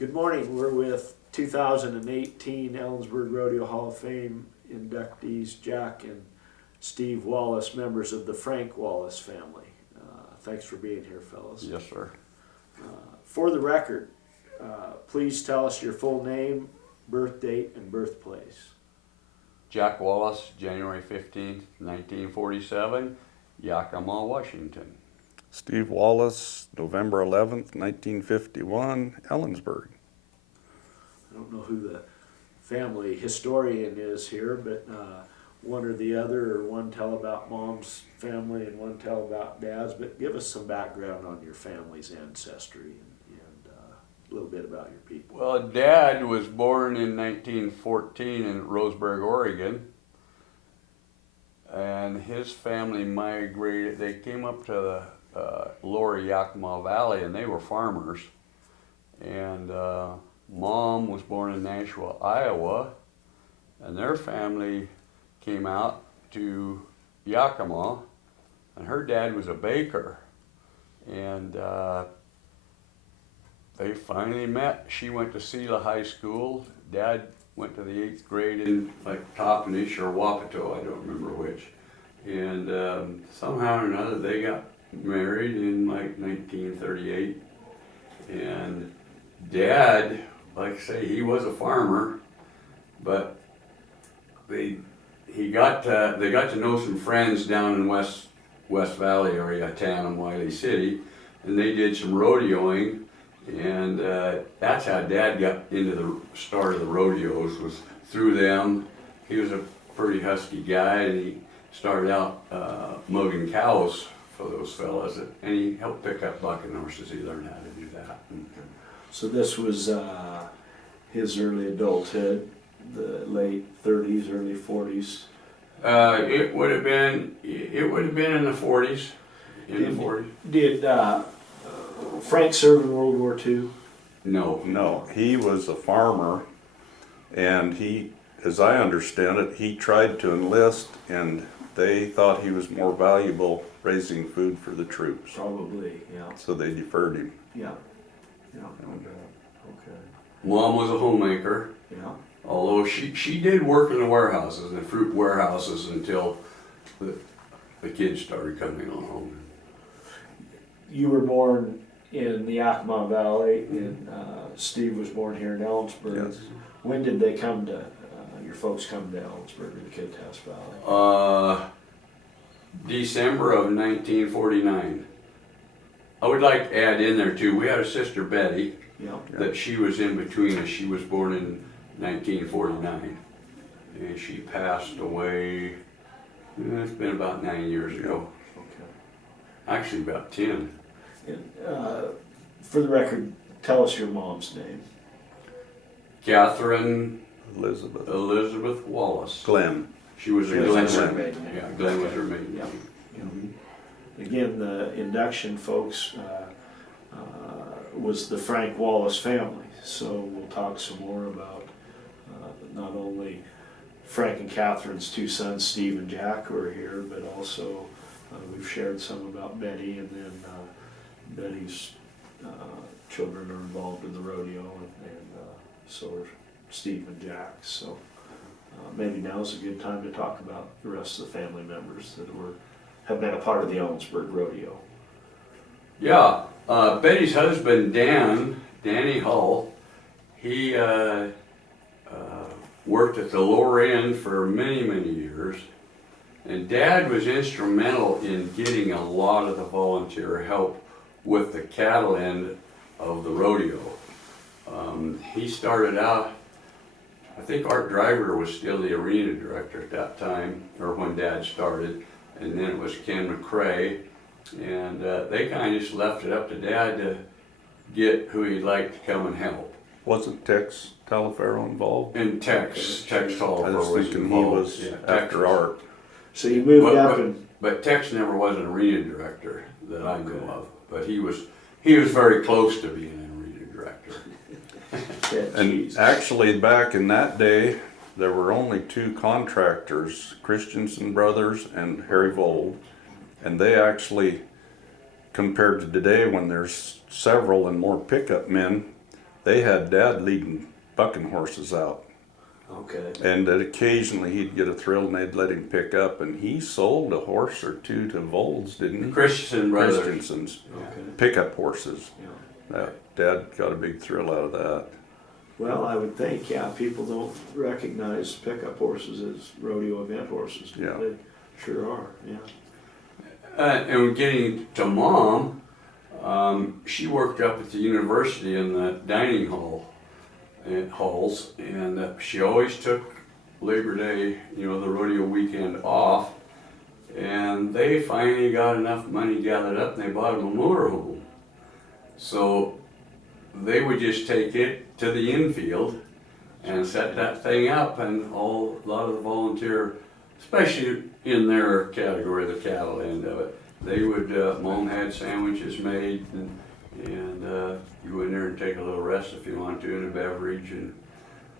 Good morning. We're with 2018 Elllensburg Rodeo Hall of Fame inductees Jack and Steve Wallace, members of the Frank Wallace family. Thanks for being here, fellas. Yes, sir. For the record, please tell us your full name, birth date, and birthplace. Jack Wallace, January 15th, 1947, Yakima, Washington. Steve Wallace, November 11th, 1951, Elllensburg. I don't know who the family historian is here, but one or the other, or one tell about mom's family and one tell about dad's, but give us some background on your family's ancestry and a little bit about your people. Well, Dad was born in 1914 in Roseburg, Oregon, and his family migrated. They came up to the lower Yakima Valley, and they were farmers. And Mom was born in Nashua, Iowa, and their family came out to Yakima, and her dad was a baker. And they finally met. She went to Sela High School. Dad went to the 8th grade in like Toppenish or Wapato, I don't remember which. And somehow or another they got married in like 1938. And Dad, like I say, he was a farmer, but they got to know some friends down in West Valley area, Tanum, Wiley City, and they did some rodeoing. And that's how Dad got into the start of the rodeos, was through them. He was a pretty husky guy, and he started out mugging cows for those fellas, and he helped pick up bucking horses. He learned how to do that. So this was his early adulthood, the late 30s, early 40s. It would have been in the 40s. Did Frank serve in World War II? No, he was a farmer, and he, as I understand it, he tried to enlist, and they thought he was more valuable raising food for the troops. Probably, yeah. So they deferred him. Yeah. Yeah. Okay. Mom was a homemaker, Yeah. although she did work in the warehouses, the fruit warehouses, until the kids started coming along. You were born in the Yakima Valley, and Steve was born here in Elllensburg. Yes. When did they come to, your folks come to Elllensburg or the Kittitas Valley? December of 1949. I would like to add in there too, we had a sister Betty, Yeah. that she was in between us. She was born in 1949, and she passed away, it's been about 9 years ago. Okay. Actually about 10. And, for the record, tell us your mom's name. Catherine Elizabeth Wallace. Glenn. She was a Glenn Glenn. was her maiden name. Yeah, Glenn was her maiden Yeah. name. Again, the induction, folks, was the Frank Wallace family. So we'll talk some more about not only Frank and Catherine's two sons, Steve and Jack, who are here, but also we've shared some about Betty, and then Betty's children are involved in the rodeo, and so are Steve and Jack. So maybe now's a good time to talk about the rest of the family members that have been a part of the Elllensburg Rodeo. Yeah, Betty's husband, Danny Hull, he worked at the lower end for many, many years. And Dad was instrumental in getting a lot of the volunteer help with the cattle end of the rodeo. He started out, I think Art Driver was still the arena director at that time, or when Dad started, and then it was Ken McCrae. And they kind of just left it up to Dad to get who he'd like to come and help. Wasn't Tex Talaferro involved? And Tex Hall I was was thinking he involved. was Yeah, Tex after was- Art. So you moved up and But Tex never was an arena director that I know of. But he was very close to being an arena director. said, And "Geez." actually, back in that day, there were only two contractors, Christensen Brothers and Harry Vold, and they actually, compared to today when there's several and more pickup men, they had Dad leading bucking horses out. Okay. And that occasionally he'd get a thrill and they'd let him pick up, and he sold a horse or two to Volz, didn't he? Christensen brothers. Christensen's Okay. pickup horses. Yeah. Dad got a big thrill out of that. Well, I would think, yeah, people don't recognize pickup horses as rodeo event horses. Yeah. They sure are, yeah. And getting to Mom, she worked up at the university in the dining halls, and she always took Labor Day, the rodeo weekend off, and they finally got enough money gathered up and they bought them a motorhome. So they would just take it to the infield and set that thing up, and a lot of the volunteer, especially in their category, the cattle end of it, they would, Mom had sandwiches made, and you go in there and take a little rest if you want to, and a beverage, and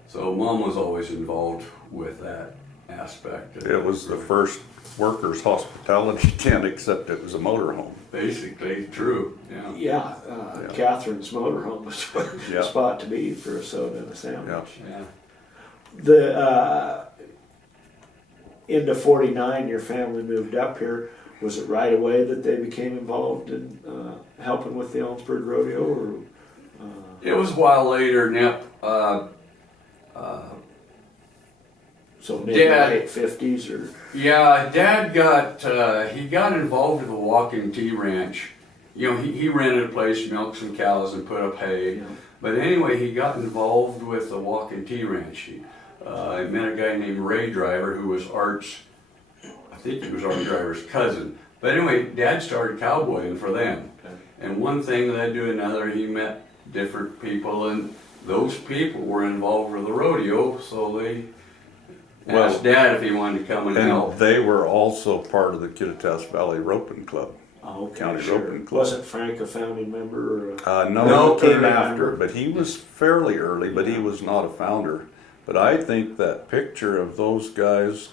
so Mom was always involved with that aspect. It was the first workers' hospitality tent, except it was a motorhome. Basically, true, yeah. Yeah, Catherine's motorhome was Yeah. a spot to be for a soda and a sandwich. Yeah. The, into 49, your family moved up here. Was it right away that they became involved in helping with the Elllensburg Rodeo, or? It was a while later, Nip. So maybe Dad- late 50s or? Yeah, Dad he got involved with a walking tea ranch. He rented a place, milked some cows and put up hay. Yeah. But anyway, he got involved with the walking tea ranch. I met a guy named Ray Driver who was I think he was Art Driver's cousin. But anyway, Dad started cowboying for them. Okay. And one thing led to another, he met different people, and those people were involved with the rodeo, so they asked Dad if he wanted to come and help. And they were also part of the Kittitas Valley Roping Club. Oh, okay, County sure. Roping Club. Wasn't Frank a founding member? Or No, he came early after, member. but he was fairly early, but he was not a founder. But I think that picture of those guys,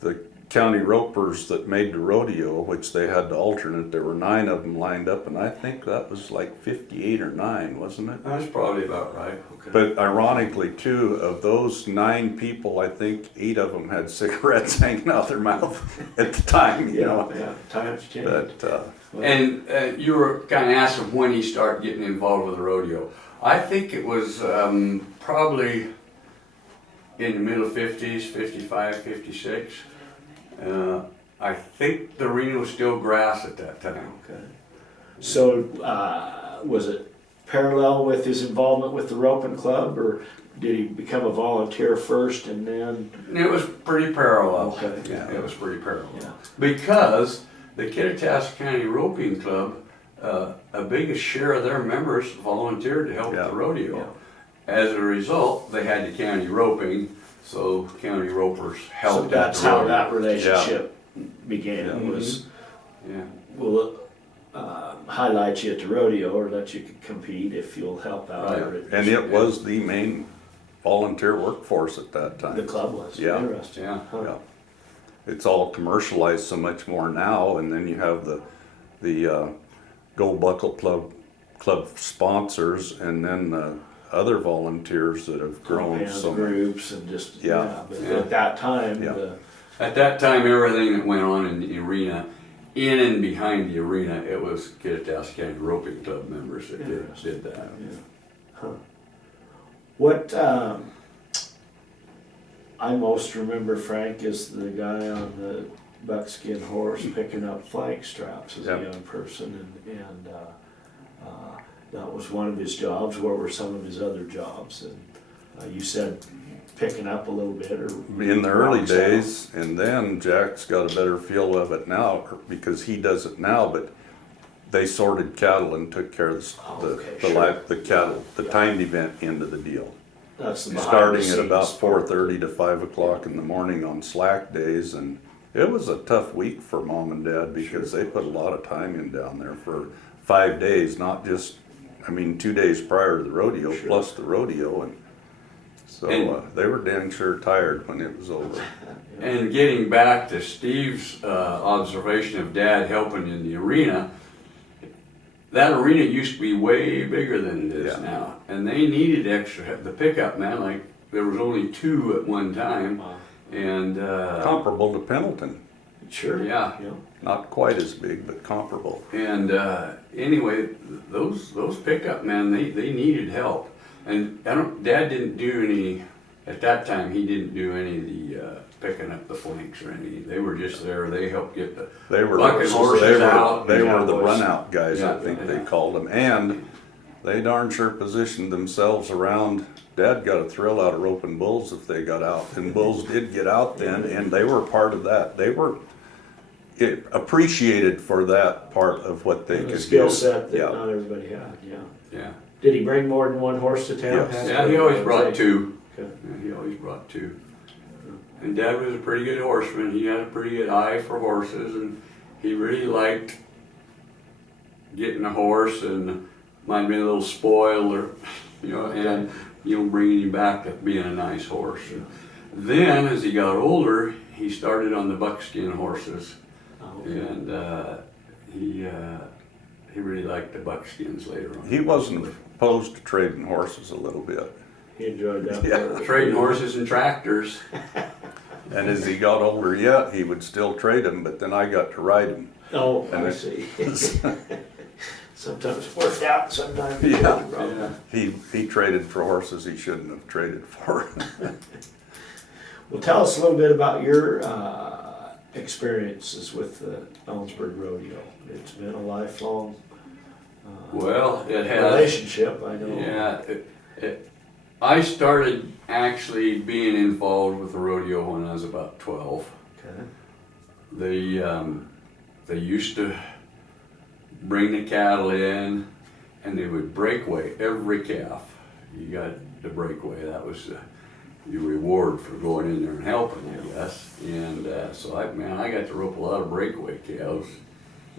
the county ropers that made the rodeo, which they had to alternate, there were 9 of them lined up, and I think that was like 58 or 9, wasn't it? That's probably about right. Okay. But ironically, too, of those 9 people, I think 8 of them had cigarettes hanging out their mouth at the time, you know. Yeah, times changed. But, Well, And you were kind of asking when he started getting involved with the rodeo. I think it was probably in the middle 50s, 55, 56. I think the arena was still grass at that time. okay. So, was it parallel with his involvement with the roping club, or did he become a volunteer first and then? And it was pretty parallel. Okay. Yeah, it was pretty parallel. Yeah. Because the Kittitas County Roping Club, a biggest share of their members volunteered to help with Yeah. the rodeo. Yeah. As a result, they had the county roping, so county ropers helped. So at that's the how rodeo. that relationship began. Yeah. Was Yeah. we'll highlight you at the rodeo or let you compete if you'll help out. Right. Or and it was the main volunteer workforce at that the time. club was. Yeah. Interesting. Yeah. Huh. Yeah. It's all commercialized so much more now, and then you have the Gold Buckle Club sponsors, and then other volunteers that have grown Band so much. groups and just Yeah. But Yeah. at that time, Yeah. At that time, everything that went on in the arena, in and behind the arena, it was Kittitas County Roping Club members that did that. Yeah. Huh. What I most remember, Frank, is the guy on the buckskin horse picking up flank straps as a Yep. young person, and that was one of his jobs. What were some of his other jobs? And you said picking up a little bit, or In the early rocks out. days, and then Jack's got a better feel of it now because he does it now, but they sorted cattle and took care of Oh, okay, sure. the cattle, the Yeah. timed event end of the deal. That's the behind Starting the at about scenes part. 4:30 to 5 o'clock in the morning on slack days, and it was a tough week for Mom and Dad because they put a lot of time in down there for 5 days, not just, 2 days prior to the rodeo, Sure. plus the rodeo, and so they were dang sure tired when it was over. And getting back to Steve's observation of Dad helping in the arena, that arena used to be way bigger than it is Yeah. now, and they needed extra. The pickup man, like there was only 2 at one time, Wow. and Comparable to Pendleton. Sure. Yeah. Not quite as big, but comparable. And anyway, those pickup men, they needed help, and Dad didn't do any at that time. He didn't do any of the picking up the flanks or any. They were just there. They helped get the They were bucket horses out. They were the Cowboys. run out guys, I Yeah, think yeah. they called them, and they darn sure positioned themselves around. Dad got a thrill out of roping bulls if they got out, and bulls did get out then, and they were part of that. They were appreciated for that part of what they And a could skill do. set that Yeah. not everybody had, yeah. Yeah, Did he bring more than one horse to town? Yes. yeah. He always brought 2. Okay. Yeah, he always brought 2. And Dad was a pretty good horseman. He had a pretty good eye for horses, and he really liked getting a horse, and might have been a little spoiled, or and bringing him back to being a nice horse. Then, as he got older, he started on the buckskin horses, Oh, okay. and he really liked the buckskins later on. He wasn't opposed to trading horses a little bit. He enjoyed that. Yeah. part. Trading horses and tractors. And as he got older yet, he would still trade them, but then I got to ride them. Oh, And I it- see. Sometimes it worked out, sometimes it Yeah. didn't. Yeah. He traded for horses he shouldn't have traded for. Well, tell us a little bit about your experiences with the Elllensburg Rodeo. It's been a lifelong Well, it has. relationship, I know. Yeah, I started actually being involved with the rodeo when I was about 12. Okay. They used to bring the cattle in, and they would break away every calf. You got the breakaway. That was your reward for going in there and helping, I guess. And so I got to rope a lot of breakaway cows,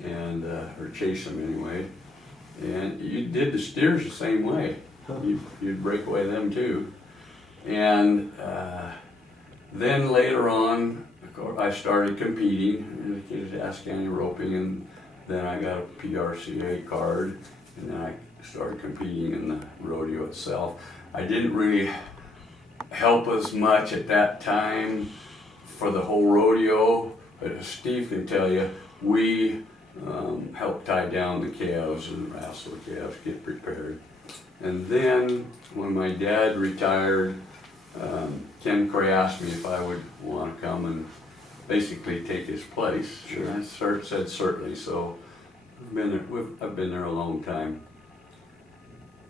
and or chase them anyway. And you did the steers the same way. You'd break away them too. And then later on, of course, I started competing in the Ascani roping, and then I got a PRCA card, and then I started competing in the rodeo itself. I didn't really help as much at that time for the whole rodeo, but as Steve can tell you, we helped tie down the calves and wrestle the calves, get prepared. And then when my dad retired, Ken Cray asked me if I would want to come and basically take his place. Sure. And I said certainly. So I've been there a long time.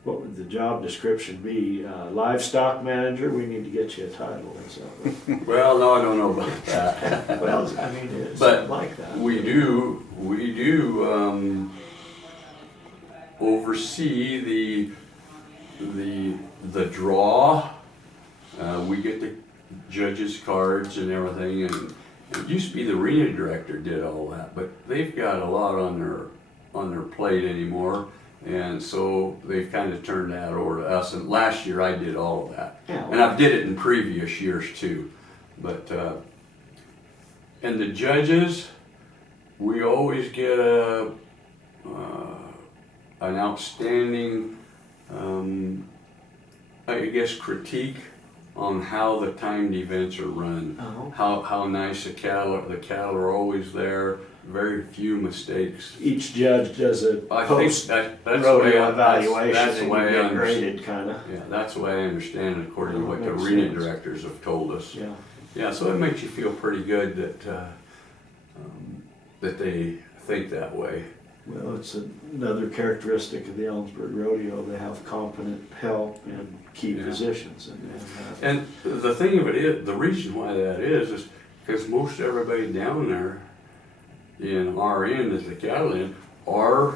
What would the job description be? Livestock manager? We need to get you a title. Is that Well, no, I don't know about that. well, I mean, it's But like that. we do oversee the draw. We get the judges' cards and everything, and it used to be the arena director did all that, but they've got a lot on their plate anymore, and so they've kind of turned that over to us. And last year I did all of that, Yeah. and I've did it in previous years too. But and the judges, we always get an outstanding, I guess, critique on how the timed events are run. Oh. How nice the cattle are always there, very few mistakes. Each judge does a I post think that's the way rodeo evaluation that's the and way you I get understand. graded kind of. Yeah, that's the way I understand it, according to what the Makes arena sense. directors have told us. Yeah. Yeah, so it makes you feel pretty good that they think that way. Well, it's another characteristic of the Elllensburg Rodeo. They have competent help in key Yeah. positions. And the thing of it is, the reason why that is because most everybody down there in our end, as the cattle end, are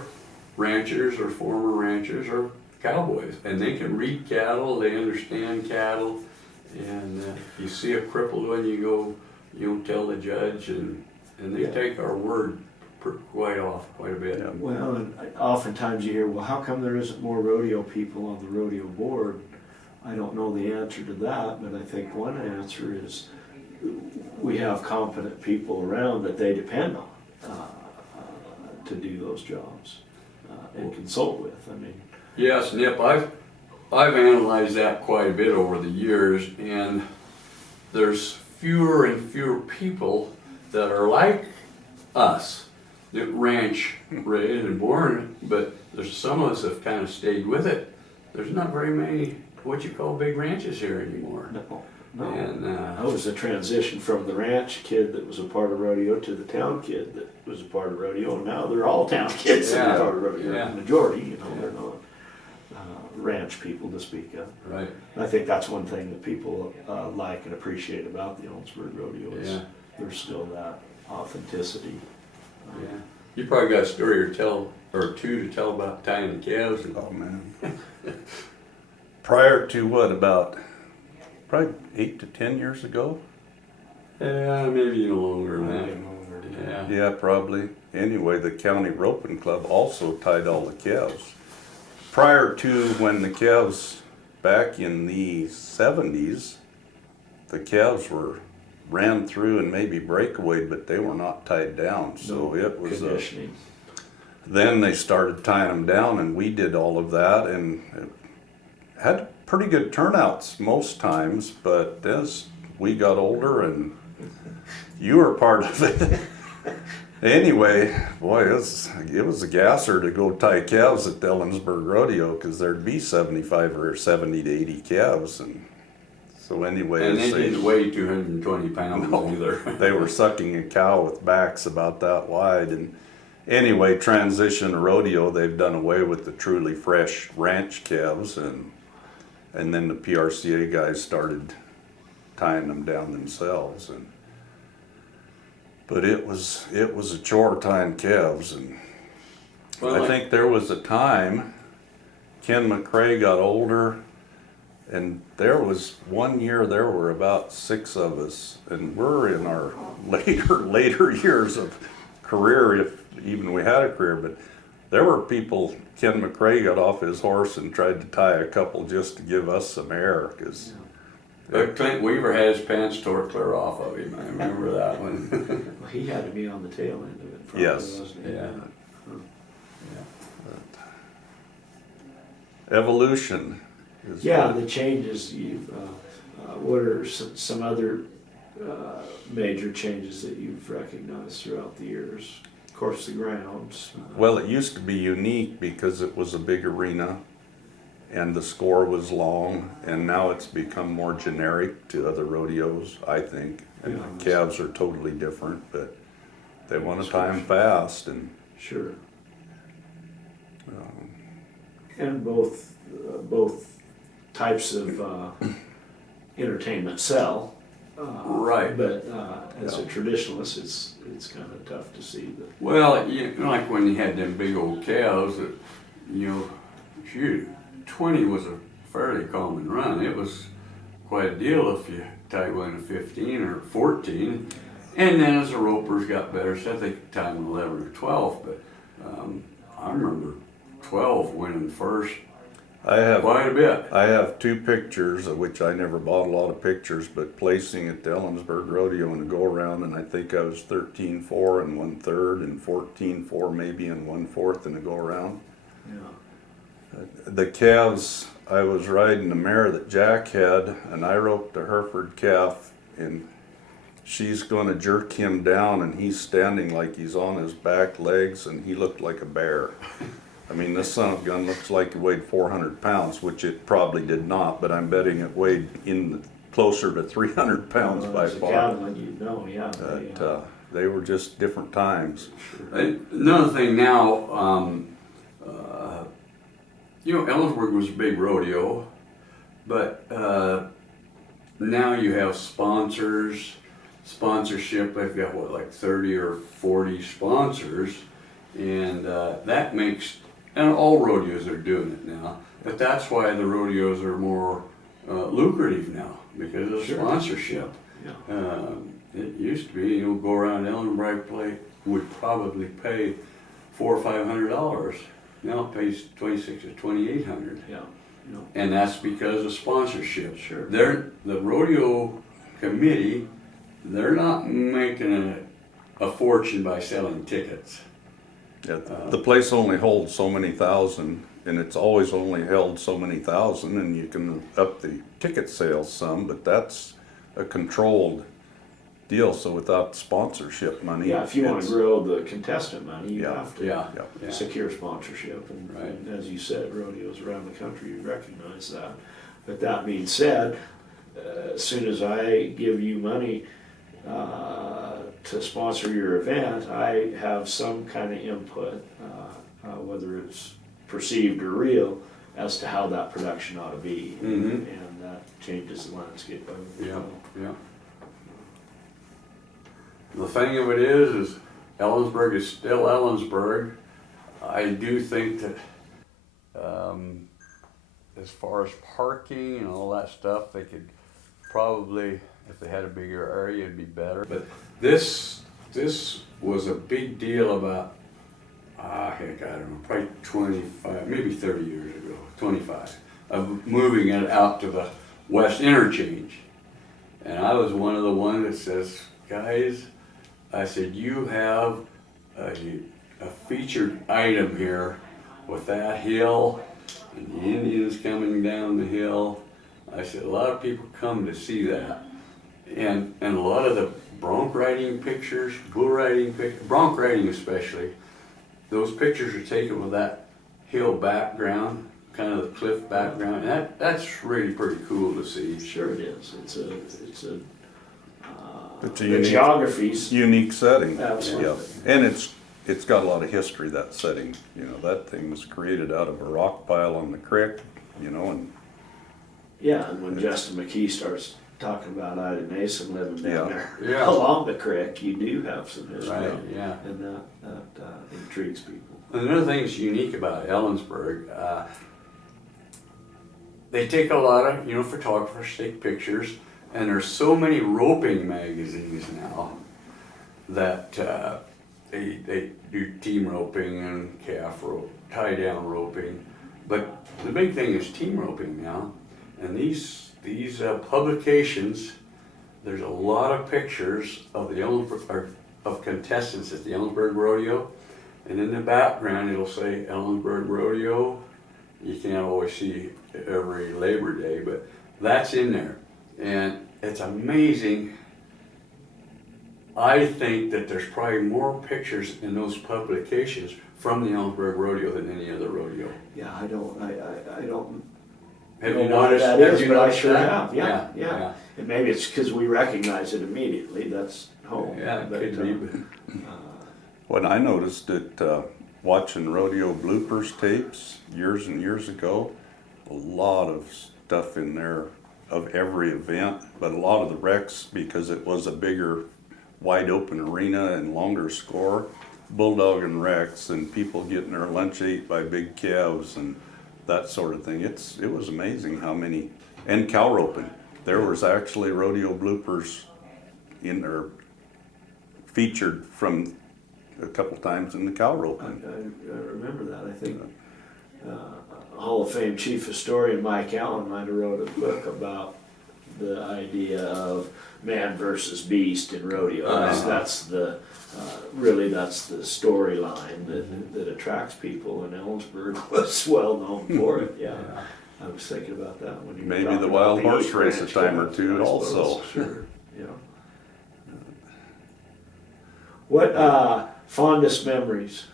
ranchers or former ranchers or cowboys. And they can read cattle, they understand cattle, and if you see a crippled one, you go, tell the judge, and they Yeah. take our word quite a bit. Yeah. Well, and oftentimes you hear, well, how come there isn't more rodeo people on the rodeo board? I don't know the answer to that, but I think one answer is we have competent people around that they depend on to do those jobs. and consult with. I mean, Yes, Nip, I've analyzed that quite a bit over the years, and there's fewer and fewer people that are like us that ranch raised and born, but there's some of us have kind of stayed with it. There's not very many what you call big ranches here anymore. no. And I was a transition from the ranch kid that was a part of rodeo to the town kid that was a part of rodeo, and now they're all town kids that Yeah, are part of rodeo. yeah. The majority, you know, they're not ranch people to speak of. right, I think that's one thing that people like and appreciate about the Elllensburg Rodeo is Yeah. there's still that authenticity. yeah. You probably got a story or two to tell about tying the calves. And, Oh, man. Prior to what, about probably 8 to 10 years ago? yeah, maybe even longer than that. Getting older, Yeah. Yeah, probably. Anyway, the county roping club also tied all the calves. Prior to when the calves, back in the 70s, the calves were ran through and maybe breakaway, but they were not tied down. So it was conditioning. then they started tying them down, and we did all of that, and it had pretty good turnouts most times. But as we got older, and you were part of it. Anyway, boy, it was a gasser to go tie calves at the Elllensburg Rodeo, because there'd be 75 or 70 to 80 calves, and so anyway, And they didn't weigh 220 pounds No. either. they were sucking a cow with backs about that wide. And anyway, transition to rodeo, they've done away with the truly fresh ranch calves, and then the PRCA guys started tying them down themselves. And but it was a chore tying calves, and Well, I think there was a time Ken McRae got older, and there was one year there were about 6 of us, and we're in our later years of career, if even we had a career. But there were people, Ken McRae got off his horse and tried to tie a couple just to give us some air, because But Clint Weaver had his pants tore clear off of him. I remember that one. Well, he had to be on the tail end of it. Probably, Yes. wasn't he? Yeah. evolution is Yeah, the changes you've. What are some other major changes that you've recognized throughout the years? Of course, the grounds. Well, it used to be unique because it was a big arena and the score was long, and now it's become more generic to other rodeos, I think. And Yeah. the calves are totally different, but they want to tie 'em fast, and Sure. um, And both types of entertainment sell. Right. But as a Yeah. traditionalist, it's kind of tough to see that. Well, you know, like when you had them big old cows that, you know, shoot, 20 was a fairly common run. It was quite a deal if you tied one to 15 or 14. And then as the ropers got better, so they could tie them 11 or 12. But I remember 12 winning first I have quite a bit. 2 pictures, of which I never bought a lot of pictures, but placing at the Elllensburg Rodeo in a go-around, and I think I was 13-4 and 1/3 and 14-4 maybe and 1/4 in a go-around. Yeah. The calves, I was riding a mare that Jack had, and I roped a Hereford calf, and she's going to jerk him down, and he's standing like he's on his back legs, and he looked like a bear. I mean, this son of a gun looks like it weighed 400 pounds, which it probably did not, but I'm betting it weighed closer to 300 pounds by As a far. cattleman, you know, yeah. But they were just different times. Another thing now, you know, Elllensburg was a big rodeo, but now you have sponsorship. They've got what, like 30 or 40 sponsors, and that makes, and all rodeos are doing it now, but that's why the rodeos are more lucrative now, because of Sure. sponsorship. Yeah. It used to be, you know, go around Ellenbright play would probably pay $400 or $500. Now it pays $2,600 or $2,800, Yeah. Yeah. and that's because of sponsorship. Sure. The rodeo committee, they're not making a fortune by selling tickets. Yeah, the place only holds so many thousand, and it's always only held so many thousand, and you can up the ticket sales some, but that's a controlled deal, so without sponsorship money. Yeah, if you want to it's- grow the contestant money, you Yeah. have to Yeah, Yeah. yeah. secure sponsorship. And, Right. and as you said, rodeos around the country, you recognize that. But that being said, as soon as I give you money to sponsor your event, I have some kind of input, whether it's perceived or real, as to how that production ought to be. Mhm. And that changes the landscape of it. Yeah, yeah. The thing of it is Elllensburg is still Elllensburg. I do think that as far as parking and all that stuff, they could probably, if they had a bigger area, it'd be better. But this was a big deal about, heck, I don't know, probably 25, maybe 30 years ago, 25, of moving it out to the west interchange. And I was one of the ones that says, guys, I said, you have a featured item here with that hill and the Indians coming down the hill. I said, a lot of people come to see that. And a lot of the bronc riding pictures, bull riding pictures, bronc riding especially, those pictures are taken with that hill background, kind of the cliff background. And that's really pretty cool to see. Sure it is. It's a It's a the unique, geography's unique setting. Absolutely. Yeah. And it's got a lot of history, that setting. You know, that thing was created out of a rock pile on the creek, you know, and yeah. And when Justin McKee starts talking about Ida Mason living down Yeah. there Yeah. along the creek, you do have some history, Right, yeah. and that intrigues people. Another thing that's unique about Elllensburg, they take a lot of, photographers take pictures, and there's so many roping magazines now that they do team roping and calf rope, tie down roping. But the big thing is team roping now, and these publications, there's a lot of pictures of the of contestants at the Elllensburg Rodeo. And in the background, it'll say Elllensburg Rodeo. You can't always see every Labor Day, but that's in there. And it's amazing. I think that there's probably more pictures in those publications from the Elllensburg Rodeo than any other rodeo. Yeah, I don't Have know you why noticed that have is, you but I noticed sure that? have. Yeah. And maybe it's because we recognize it immediately. That's home. Yeah, it But, could be. But when I noticed it, watching rodeo bloopers tapes years and years ago, a lot of stuff in there of every event, but a lot of the wrecks, because it was a bigger, wide open arena and longer score, bulldog and wrecks and people getting their lunch ate by big calves and that sort of thing. It was amazing how many, and cow roping. There was actually rodeo bloopers in there featured from a couple times in the cow I roping. remember that. I think Hall of Fame chief historian Mike Allen might have wrote a book about the idea of man versus beast in rodeo. That's the storyline that attracts people, and Elllensburg was well known for it. Yeah. I was thinking about that when you were Maybe talking the about wild the horse eight race a ranch time or cows, two I suppose. also. Sure, yeah. What fondest memories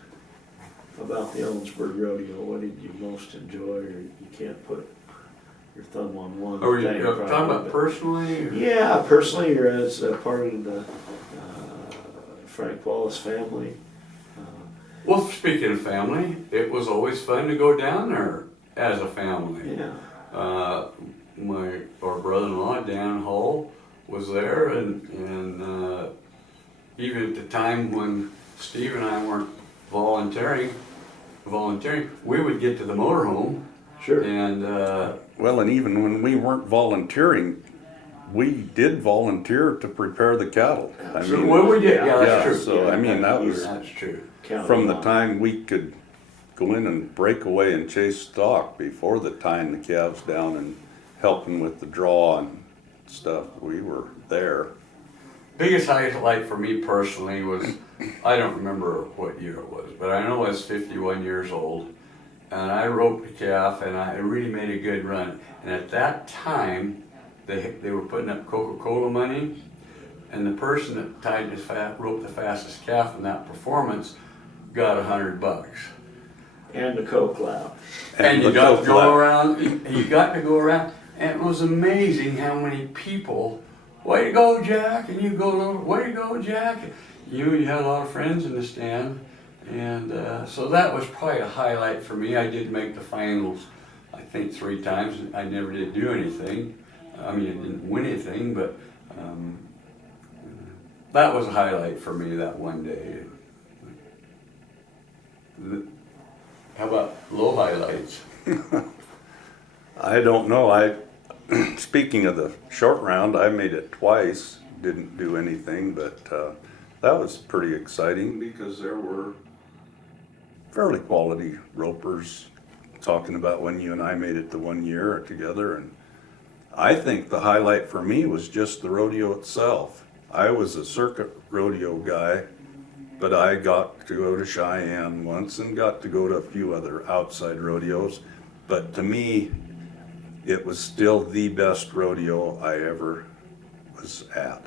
about the Elllensburg Rodeo? What did you most enjoy, or you can't put your thumb on one are you thing? talking probably, about but- personally? Or? Yeah, personally, or as a part of the Frank Wallace family. Well, speaking of family, it was always fun to go down there as a family. Yeah. Our brother-in-law Dan Hull was there, and even at the time when Steve and I weren't volunteering, we would get to the motorhome Sure. and Well, and even when we weren't volunteering, we did volunteer to prepare the cattle. I mean, well, we did. Yeah, that's yeah, true. so I mean, that was That's true. Counting from the on- time we could go in and break away and chase stock before the tying the calves down and helping with the draw and stuff. We were there. Biggest highlight for me personally was I don't remember what year it was, but I know I was 51 years old, and I roped a calf, and I really made a good run. And at that time, they were putting up Coca-Cola money, and the person that roped the fastest calf in that performance got $100. And the Coke lap. And you the got to Coke go lap. around, you got to go around, and it was amazing how many people, way to go, Jack, and you go, way to go, Jack. You had a lot of friends in the stand, and so that was probably a highlight for me. I did make the finals, I think 3 times. I never did do anything. I mean, I didn't win anything, but that was a highlight for me that one day. How about low highlights? I don't know. Speaking of the short round, I made it twice. Didn't do anything, but that was pretty exciting because there were fairly quality ropers talking about when you and I made it the 1 year together. And I think the highlight for me was just the rodeo itself. I was a circuit rodeo guy, but I got to go to Cheyenne once and got to go to a few other outside rodeos. But to me, it was still the best rodeo I ever was at.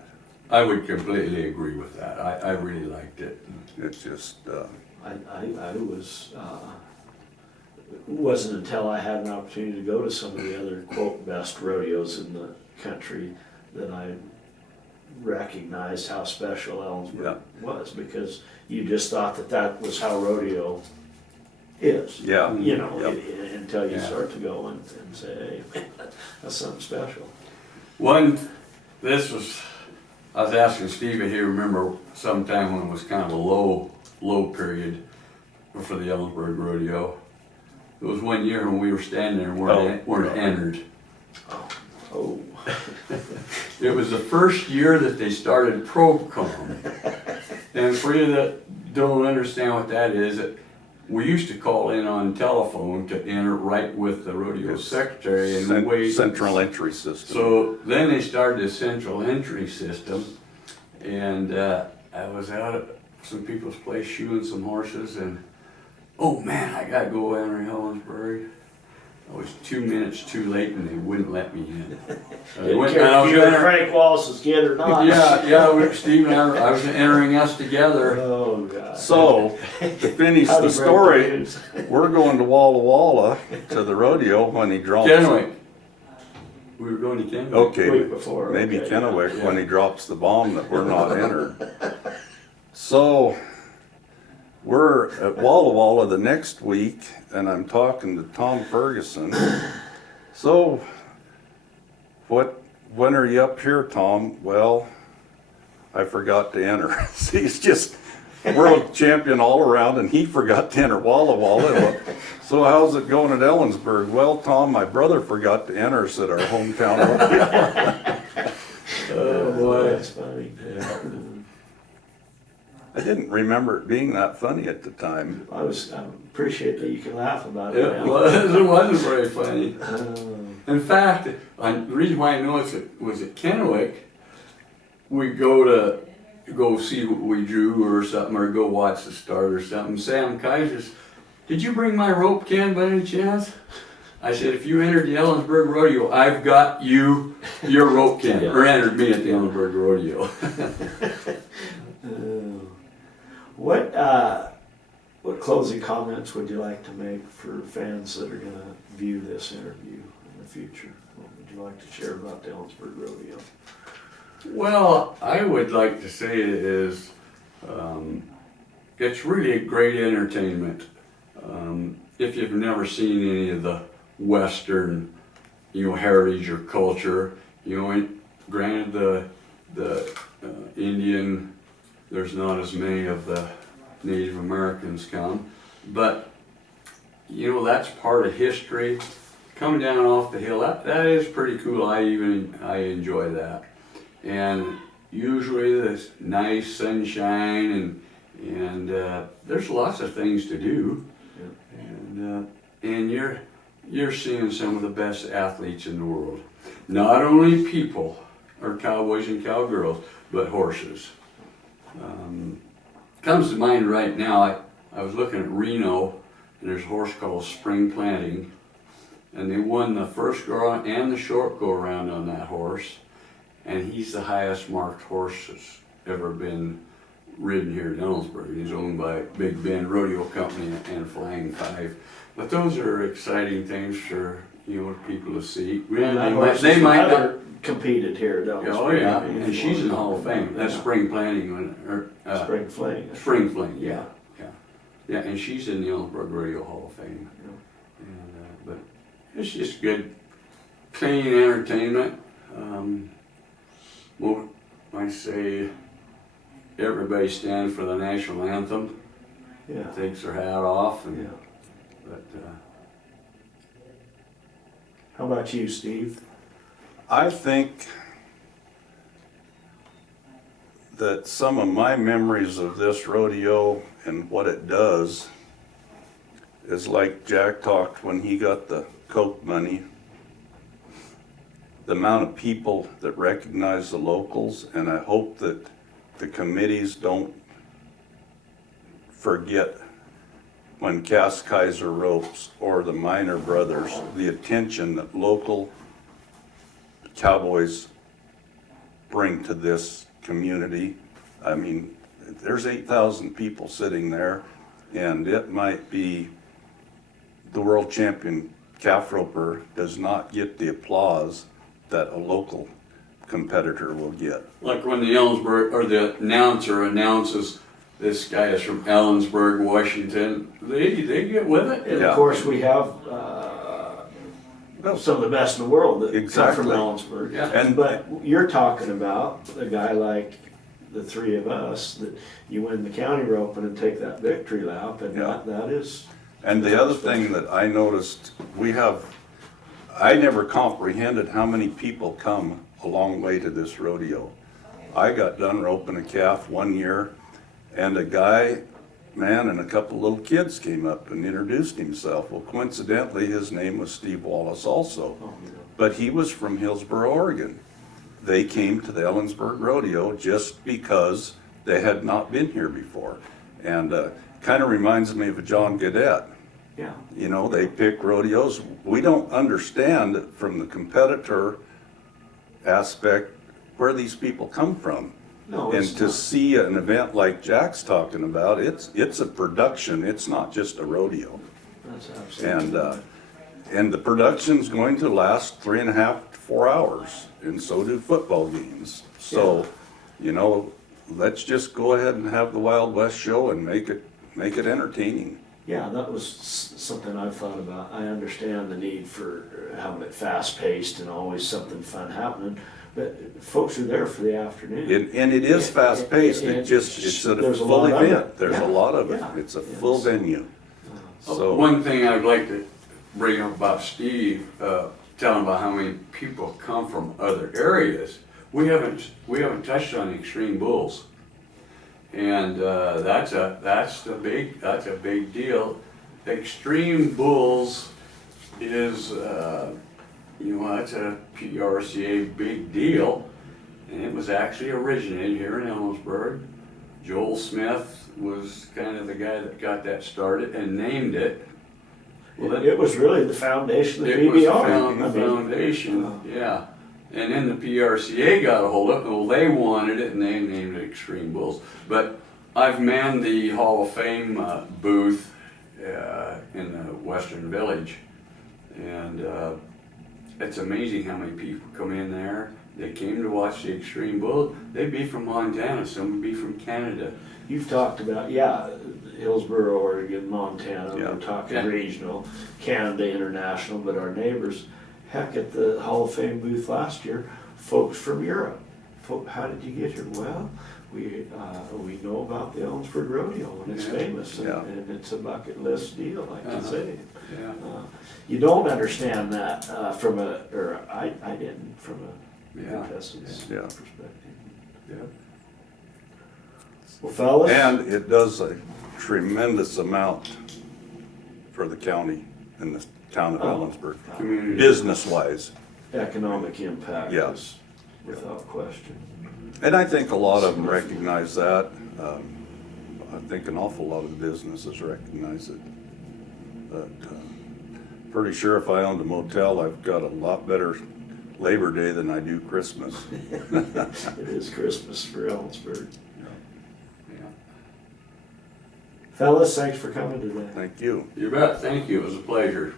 I would completely agree with that. I really liked it. It's just, I was, it wasn't until I had an opportunity to go to some of the other quote best rodeos in the country that I recognized how special Elllensburg was, because you just thought that that was how rodeo is. yeah. You know, Yep. until you start to go and say, hey, that's something special. I was asking Steve if he remember sometime when it was kind of a low period for the Elllensburg Rodeo. It was 1 year when we were standing there and weren't entered. Oh. It was the first year that they started ProCom. And for you that don't understand what that is, we used to call in on telephone to enter right with the rodeo secretary and wait. Central entry system. So then they started a central entry system, and I was out at some people's place shoeing some horses, and oh man, I gotta go enter Elllensburg. I was 2 minutes too late, and they wouldn't let me in. Didn't care if you were Frank Wallace's kid or not. Steve and I was entering us together. Oh, God. So, to finish How'd the he break story, the news? we're going to Walla Walla to the rodeo when he drops. Kennewick. We were going to Kennewick. Okay, Week before, maybe okay, Kennewick yeah. when he drops the bomb that we're not entered. So, we're at Walla Walla the next week, and I'm talking to Tom Ferguson. So, when are you up here, Tom? Well, I forgot to enter. He's just world champion all around, and he forgot to enter Walla Walla. So how's it going at Elllensburg? Well, Tom, my brother forgot to enter us at our hometown rodeo. Oh boy. That's funny. I didn't remember it being that funny at the time. I appreciate that you can laugh about it It now. wasn't very funny. In fact, the reason why I know it was at Kennewick, we go see what we drew or something, or go watch the start or something. Sam Kaiser's, did you bring my rope, Ken, by any chance? I said, if you entered the Elllensburg Rodeo, I've got you your rope, Ken, or entered me at the Elllensburg Rodeo. What closing comments would you like to make for fans that are going to view this interview in the future? What would you like to share about the Elllensburg Rodeo? Well, I would like to say it is, it's really a great entertainment. If you've never seen any of the Western, heritage or culture, and granted the Indian, there's not as many of the Native Americans come, but that's part of history. Coming down off the hill, that is pretty cool. I enjoy that. And usually there's nice sunshine and there's lots of things to do. And you're seeing some of the best athletes in the world. Not only people or cowboys and cowgirls, but horses. comes to mind right now, I was looking at Reno, and there's a horse called Spring Planting, and they won the first go around and the short go around on that horse, and he's the highest marked horse that's ever been ridden here in Elllensburg. He's owned by Big Ben Rodeo Company and Flying Five. But those are exciting things for people to see. And that They horse might is not. another competed here, don't Oh yeah, and she's in the Hall of Fame. That's Spring Planting, Spring Fling. Spring Fling, yeah. Yeah, and she's in the Elllensburg Radio Hall of Fame. And, but it's just good, clean entertainment. Well, I say everybody stand for the national anthem. Yeah. Takes their hat off, and Yeah. but How about you, Steve? I think that some of my memories of this rodeo and what it does is like Jack talked when he got the Coke money, the amount of people that recognize the locals, and I hope that the committees don't forget when Cass Kaiser Ropes or the Minor Brothers, the attention that local cowboys bring to this community. I mean, there's 8,000 people sitting there, and it might be the world champion calf roper does not get the applause that a local competitor will get. like when the Elllensburg or the announcer announces this guy is from Elllensburg, Washington, they get with it. And Yeah. of course, we have some of the best in the world that Exactly. come from Elllensburg. Yeah. And But you're talking about a guy like the three of us, that you win the county roping and take that victory lap, and Yeah. that is. And the other thing that I noticed, I never comprehended how many people come a long way to this rodeo. I got done roping a calf one year, and a guy, man, and a couple little kids came up and introduced himself. Well, coincidentally, his name was Steve Wallace also, but he was from Hillsboro, Oregon. They came to the Elllensburg Rodeo just because they had not been here before. And kind of reminds me of John Gaudette. Yeah. You know, they pick rodeos. We don't understand from the competitor aspect where these people come from. No, And it's to not. see an event like Jack's talking about, it's a production, it's not just a rodeo. That's absolutely. And the production's going to last 3.5 to 4 hours, and so do football games. So, you know, let's just go ahead and have the Wild West show and make it entertaining. Yeah, that was something I've thought about. I understand the need for having it fast-paced and always something fun happening, but folks are there for the afternoon. And it is fast-paced, it's a There's a full lot of event, it. there's a Yeah, lot of it, yeah. it's a full venue. So, One thing I'd like to bring up about Steve, telling about how many people come from other areas. We haven't touched on the Extreme Bulls, and that's a big deal. Extreme Bulls is that's a PRCA big deal, and it was actually originated here in Elllensburg. Joel Smith was kind of the guy that got that started and named it. It was really the foundation of the It was the PBR. foundation, yeah. And then the PRCA got a hold of it, well, they wanted it, and they named it Extreme Bulls. But I've manned the Hall of Fame booth in the Western Village, and it's amazing how many people come in there. They came to watch the Extreme Bull. They'd be from Montana, some would be from Canada. You've talked about, Hillsboro, Oregon, Montana, Yeah. we're talking Yeah. regional, Canada, international, but our neighbors, heck, at the Hall of Fame booth last year, folks from Europe. How did you get here? Well, we know about the Elllensburg Rodeo, and it's Yeah. famous, Yeah. and it's a bucket list deal, like you say. Yeah. You don't understand that I didn't, from a Yeah. contestant's Yeah. perspective. Yeah. Well, fellas. and it does a tremendous amount for the county and the town of Elllensburg, Community. business-wise. Economic impact Yeah. is without question. And I think a lot of them recognize that. I think an awful lot of businesses recognize it. But pretty sure if I owned a motel, I've got a lot better Labor Day than I do Christmas. It is Christmas for Elllensburg. Yeah. Fellas, thanks for coming today. Thank you. You bet, thank you, it was a pleasure.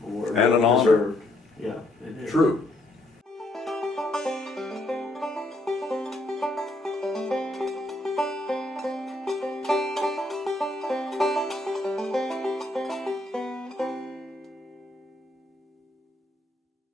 Well, And an honor. Yeah, it is. True.